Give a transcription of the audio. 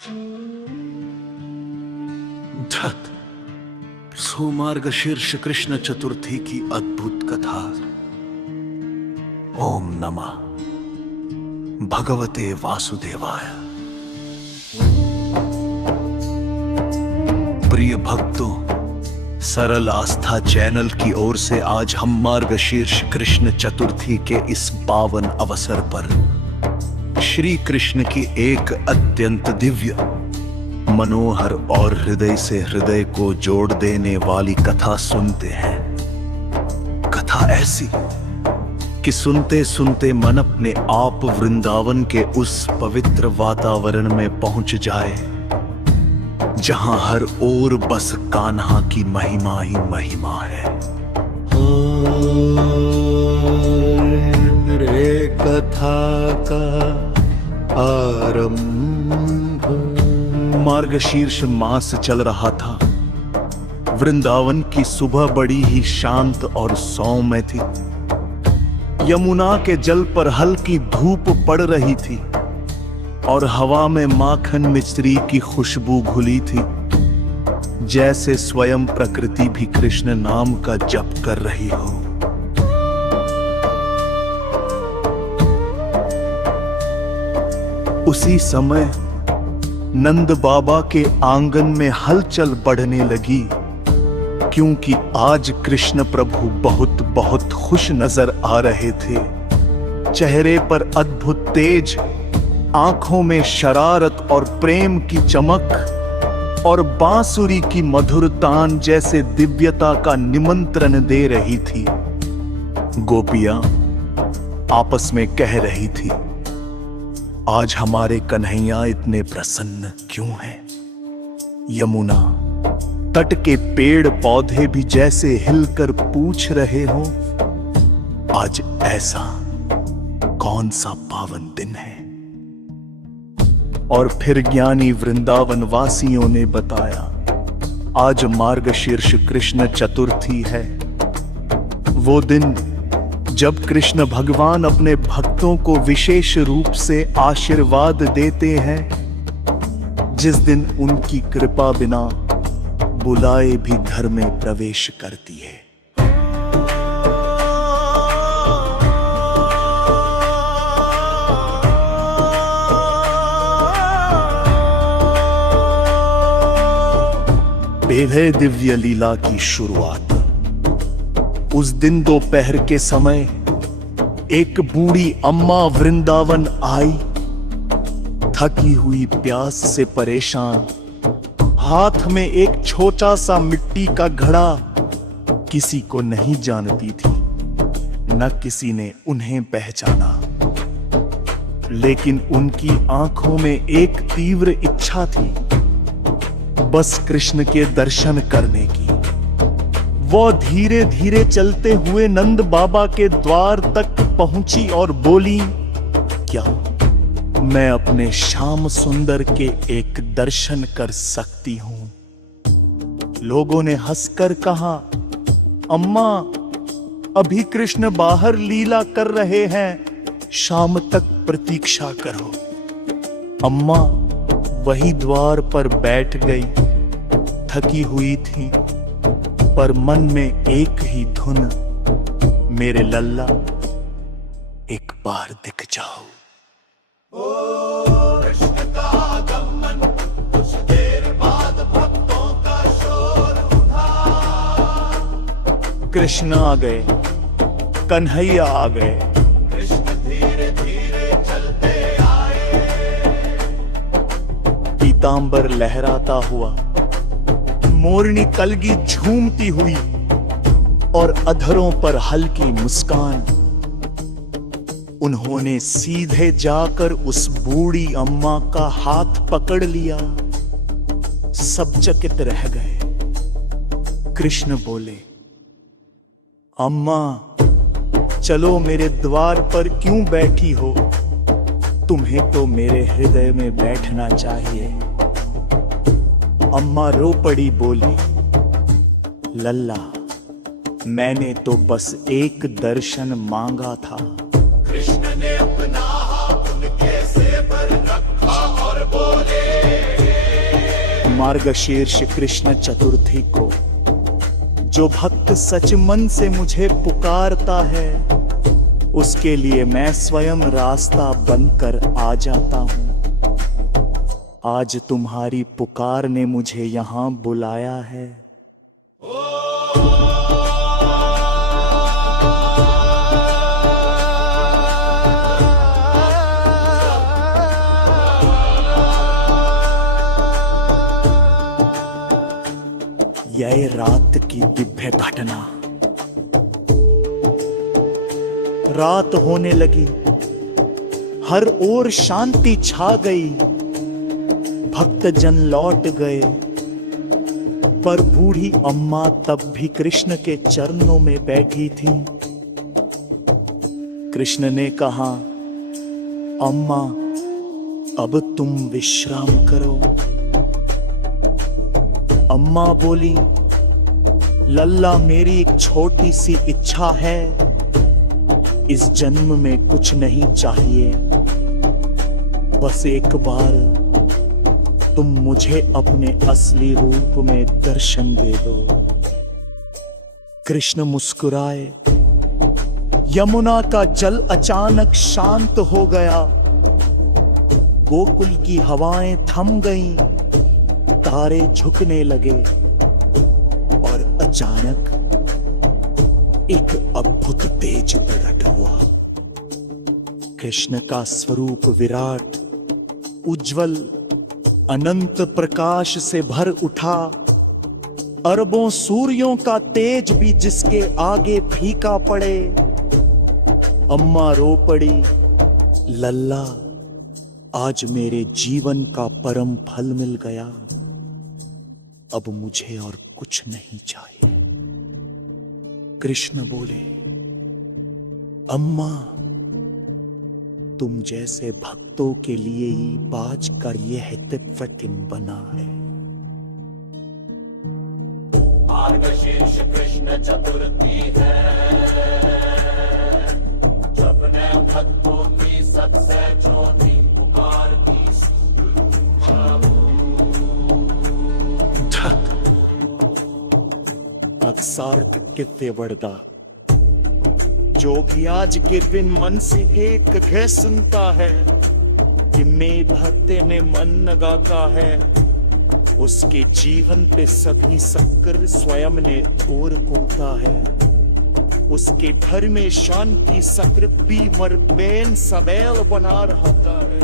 धत सोमार्गशीर्ष कृष्ण चतुर्थी की अद्भुत कथा। ओम नमः भगवते वासुदेवाय। प्रिय भक्तों, सरल आस्था चैनल की ओर से आज हम मार्गशीर्ष कृष्ण चतुर्थी के इस पावन अवसर पर श्री कृष्ण की एक अत्यंत दिव्य, मनोहर और हृदय से हृदय को जोड़ देने वाली कथा सुनते हैं। कथा ऐसी कि सुनते सुनते मन अपने आप वृंदावन के उस पवित्र वातावरण में पहुंच जाए जहां हर ओर बस कान्हा की महिमा ही महिमा है। रे कथा का आरंभ। मार्गशीर्ष मास चल रहा था। वृंदावन की सुबह बड़ी ही शांत और सौम्य थी। यमुना के जल पर हल्की धूप पड़ रही थी और हवा में माखन मिश्री की खुशबू घुली थी, जैसे स्वयं प्रकृति भी कृष्ण नाम का जप कर रही हो। उसी समय नंद बाबा के आंगन में हलचल बढ़ने लगी, क्योंकि आज कृष्ण प्रभु बहुत बहुत खुश नजर आ रहे थे। चेहरे पर अद्भुत तेज, आंखों में शरारत और प्रेम की चमक और बांसुरी की मधुर तान जैसे दिव्यता का निमंत्रण दे रही थी। गोपियां आपस में कह रही थी, आज हमारे कन्हैया इतने प्रसन्न क्यों हैं? यमुना तट के पेड़ पौधे भी जैसे हिलकर पूछ रहे हो, आज ऐसा कौन सा पावन दिन है? और फिर ज्ञानी वृंदावन वासियों ने बताया, आज मार्गशीर्ष कृष्ण चतुर्थी है। वो दिन जब कृष्ण भगवान अपने भक्तों को विशेष रूप से आशीर्वाद देते हैं, जिस दिन उनकी कृपा बिना बुलाए भी घर में प्रवेश करती है। बेहद दिव्य लीला की शुरुआत। उस दिन दोपहर के समय एक बूढ़ी अम्मा वृंदावन आई, थकी हुई प्यास से परेशान, हाथ में एक छोटा सा मिट्टी का घड़ा। किसी को नहीं जानती थी, न किसी ने उन्हें पहचाना, लेकिन उनकी आंखों में एक तीव्र इच्छा थी, बस कृष्ण के दर्शन करने की। वो धीरे धीरे चलते हुए नंद बाबा के द्वार तक पहुंची और बोली, क्या मैं अपने श्याम सुंदर के एक दर्शन कर सकती हूं? लोगों ने हंसकर कहा, अम्मा, अभी कृष्ण बाहर लीला कर रहे हैं, शाम तक प्रतीक्षा करो। अम्मा वही द्वार पर बैठ गई। थकी हुई थी, पर मन में एक ही धुन, मेरे लल्ला एक बार दिख जाओ। ओ कृष्ण का आगमन, कुछ देर बाद भक्तों का शोर उठा। कृष्ण आ गए, कन्हैया आ गए। कृष्ण धीरे धीरे चलते आए। पीतांबर लहराता हुआ, मोरनी कलगी झूमती हुई और अधरों पर हल्की मुस्कान। उन्होंने सीधे जाकर उस बूढ़ी अम्मा का हाथ पकड़ लिया। सब चकित रह गए। कृष्ण बोले, अम्मा, चलो मेरे द्वार पर क्यों बैठी हो? तुम्हें तो मेरे हृदय में बैठना चाहिए। अम्मा रो पड़ी, बोली, लल्ला, मैंने तो बस एक दर्शन मांगा था। कृष्ण ने अपना हाथ उनके सिर पर रखा और बोले, मार्गशीर्ष कृष्ण चतुर्थी को जो भक्त सच मन से मुझे पुकारता है, उसके लिए मैं स्वयं रास्ता बनकर आ जाता हूं। आज तुम्हारी पुकार ने मुझे यहां बुलाया है। यह रात की दिव्य घटना। रात होने लगी, हर ओर शांति छा गई, भक्तजन लौट गए, पर बूढ़ी अम्मा तब भी कृष्ण के चरणों में बैठी थी। कृष्ण ने कहा, अम्मा अब तुम विश्राम करो। अम्मा बोली, लल्ला मेरी एक छोटी सी इच्छा है, इस जन्म में कुछ नहीं चाहिए, बस एक बार तुम मुझे अपने असली रूप में दर्शन दे दो। कृष्ण मुस्कुराए। यमुना का जल अचानक शांत हो गया, गोकुल की हवाएं थम गईं, तारे झुकने लगे और अचानक एक अद्भुत तेज प्रकट हुआ। कृष्ण का स्वरूप विराट, उज्जवल, अनंत प्रकाश से भर उठा। अरबों सूर्यों का तेज भी जिसके आगे फीका पड़े। अम्मा रो पड़ी, लल्ला आज मेरे जीवन का परम फल मिल गया, अब मुझे और कुछ नहीं चाहिए। कृष्ण बोले, अम्मा तुम जैसे भक्तों के लिए ही बाज कर यह दिव्य दिन बना है। मार्गशीर्ष कृष्ण चतुर्थी है, जब ने भक्तों की सबसे ज्योति पुकार की। अक्सार्क कितने बड़दा, जो भी आज के दिन मन से एक कह सुनता है कि मैं भक्ते ने मन लगाता है, उसके जीवन पे सभी शक्कर स्वयं ने और कोता है। उसके घर में शांति सकृत भी मरबेन सदैव बना रहता है।